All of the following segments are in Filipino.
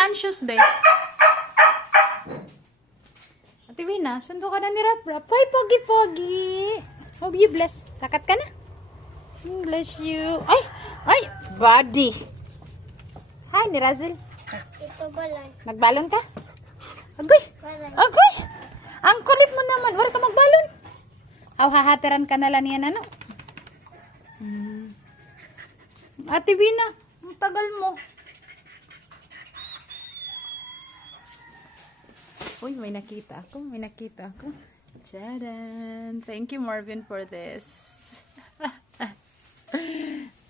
lunch shoes, be? Ate Vina, sundo ka na ni Rap-Rap. Ay, pogi-pogi. Hope you bless. Lakat ka na. Bless you. Ay, body. Hi, ni Razel. Ito balon. Nagbalon ka? Agoy! Agoy! Ang kulit mo naman. Wala ka magbalon. Aw, hahatiran ka na lang yan, ano? Ate Vina, ang tagal mo. Uy, may nakita ako. May nakita ako. Tchadan! Thank you, Marvin, for this.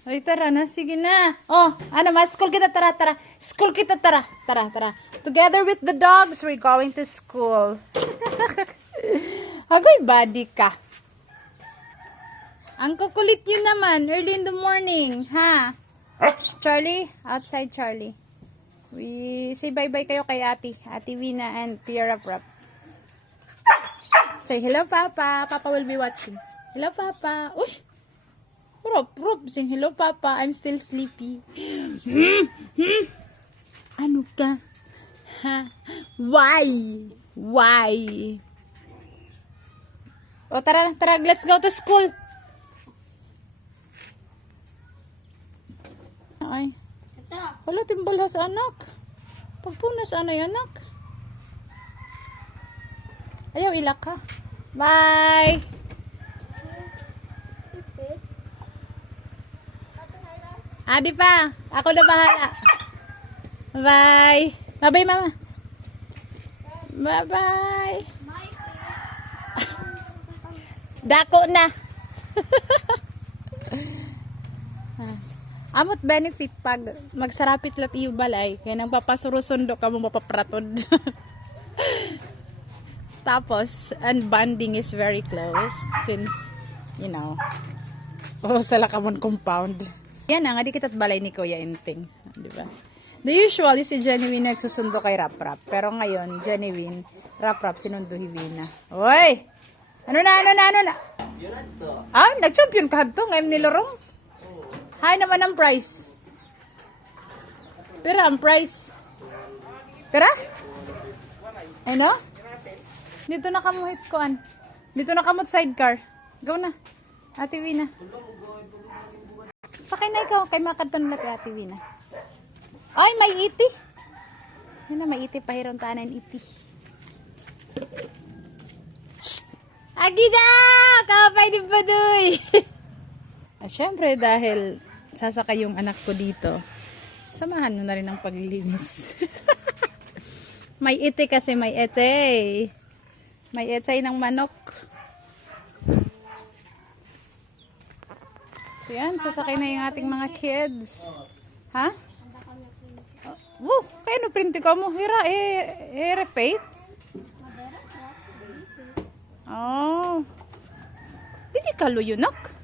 Ay, tara na. Sige na. Oh, ano ma? School kita, tara, tara. School kita, tara. Tara, tara. Together with the dogs, we're going to school. Agoy, body ka. Ang kukulit yun naman. Early in the morning. Ha? Charlie? Outside, Charlie. We say bye-bye kayo kay Ate Vina and Tia Rap-Rap. Say hello, Papa. Papa will be watching. Hello, Papa. Uy! Rap-Rap, saying hello, Papa. I'm still sleepy. Ano ka? Ha? Why? Why? O, tara, tara. Let's go to school. Ay. Ito. Wala, timbalhas, anak. Pagpunas, ano yan, anak? Ayaw, ilak ka. Bye! Adi pa. Ako na bahala. Bye. Bye-bye, mama. Bye-bye. Dako na. Amot benefit pag magsarapit lat iyo balay. Kaya nang papasurusundo ka mo mapapratod. Tapos, and bonding is very close since, you know, sala ka mon compound. Yan nga, di kita't balay ni Kuya Inting. Diba? The usual is si Genuine nagsusundo kay Rap-Rap. Pero ngayon, Genuine, Rap-Rap sinundo Hivina. Oy! Ano na? Ah, nag-champion ka to. Ngayon nilorong. Hay naman ang price. Pero ang price. Pero? Ano? Dito na kamuhit koan. Dito na kamot sidecar. Go na. Ate Vina. Sakay na ikaw. Kay makadton na Ate Vina. Ay, may iti. Yan na, may iti. Pahiron tanan iti. Shhh! Agida! Kapay ni Baduy! Siyempre, dahil sasakay yung anak ko dito, samahan mo na rin ang paglilinis. May iti kasi, may ete. May ete ng manok. So yan, sasakay na yung ating mga kids. Ha? Oh, kaya no print ka mo. Hira, repeat. Oh. Hindi ka luyo, nak?